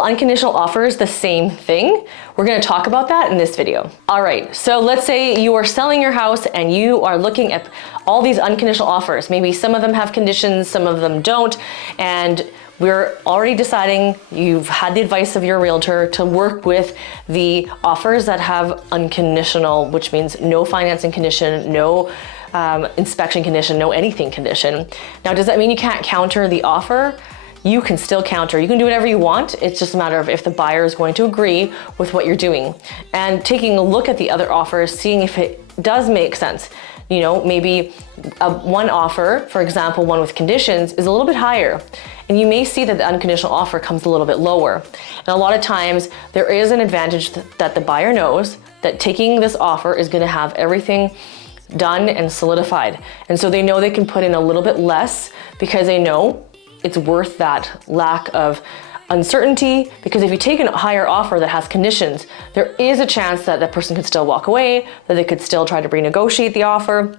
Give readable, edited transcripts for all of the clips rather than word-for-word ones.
call unconditional offers the same thing? We're gonna talk about that in this video. All right, so let's say you are selling your house and you are looking at all these unconditional offers. Maybe some of them have conditions, some of them don't, and we're already deciding, you've had the advice of your realtor to work with the offers that have unconditional, which means no financing condition, no inspection condition, no anything condition. Now, does that mean you can't counter the offer? You can still counter. You can do whatever you want. It's just a matter of if the buyer is going to agree with what you're doing. And taking a look at the other offers, seeing if it does make sense. You know, maybe one offer, for example, one with conditions, is a little bit higher. And you may see that the unconditional offer comes a little bit lower. And a lot of times there is an advantage that the buyer knows that taking this offer is going to have everything done and solidified. And so they know they can put in a little bit less because they know it's worth that lack of uncertainty, because if you take a higher offer that has conditions, there is a chance that that person could still walk away, that they could still try to renegotiate the offer.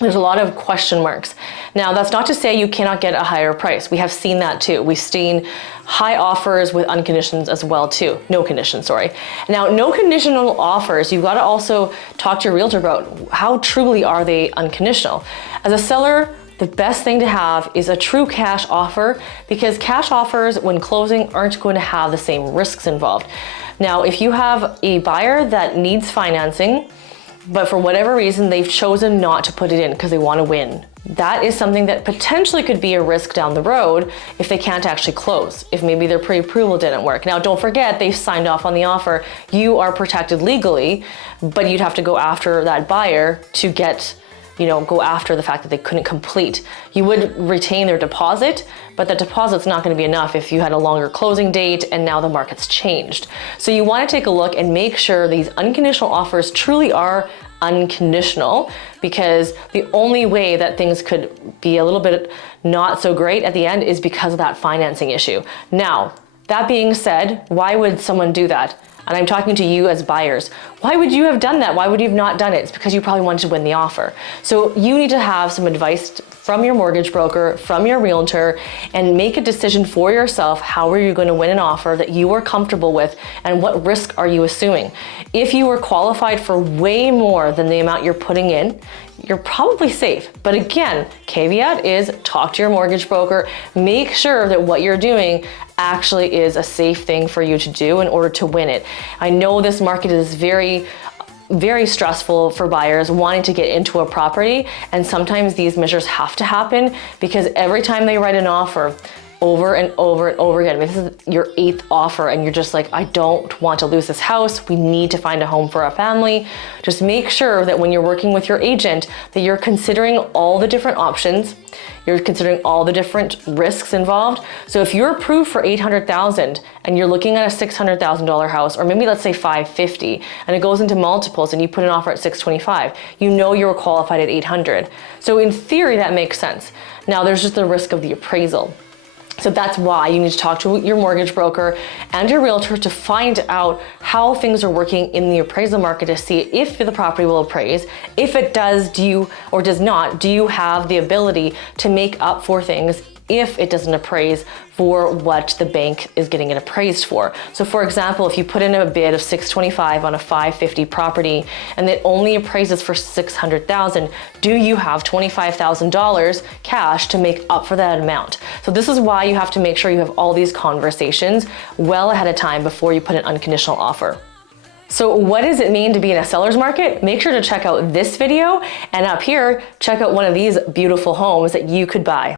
There's a lot of question marks. Now, that's not to say you cannot get a higher price. We have seen that too. We've seen high offers with unconditions as well too. No conditions, sorry. Now, no conditional offers, you've got to also talk to your realtor about how truly are they unconditional. As a seller, the best thing to have is a true cash offer, because cash offers when closing aren't going to have the same risks involved. Now, if you have a buyer that needs financing, but for whatever reason, they've chosen not to put it in because they want to win, that is something that potentially could be a risk down the road if they can't actually close, if maybe their pre-approval didn't work. Now, don't forget, they've signed off on the offer. You are protected legally, but you'd have to go after that buyer to get, go after the fact that they couldn't complete. You would retain their deposit, but the deposit's not going to be enough if you had a longer closing date and now the market's changed. So you want to take a look and make sure these unconditional offers truly are unconditional, because the only way that things could be a little bit not so great at the end is because of that financing issue. Now, that being said, why would someone do that? And I'm talking to you as buyers. Why would you have done that? Why would you have not done it? It's because you probably wanted to win the offer. So you need to have some advice from your mortgage broker, from your realtor, and make a decision for yourself. How are you going to win an offer that you are comfortable with, and what risk are you assuming? If you are qualified for way more than the amount you're putting in, you're probably safe. But again, caveat is talk to your mortgage broker. Make sure that what you're doing actually is a safe thing for you to do in order to win it. I know this market is very stressful for buyers wanting to get into a property, and sometimes these measures have to happen because every time they write an offer, over and over and over again. I mean, this is your 8th offer and you're just like, I don't want to lose this house. We need to find a home for our family. Just make sure that when you're working with your agent that you're considering all the different options. You're considering all the different risks involved. So if you're approved for $800,000 and you're looking at a $600,000 house, or maybe let's say $550,000, and it goes into multiples and you put an offer at $625,000, you know you're qualified at $800,000. So in theory, that makes sense. Now there's just the risk of the appraisal. So that's why you need to talk to your mortgage broker and your realtor to find out how things are working in the appraisal market to see if the property will appraise. If it does, do you have the ability to make up for things if it doesn't appraise for what the bank is getting it appraised for. So for example, if you put in a bid of $625,000 on a $550,000 property and it only appraises for $600,000, do you have $25,000 cash to make up for that amount? So this is why you have to make sure you have all these conversations well ahead of time before you put an unconditional offer. So what does it mean to be in a seller's market? Make sure to check out this video, and up here, check out one of these beautiful homes that you could buy.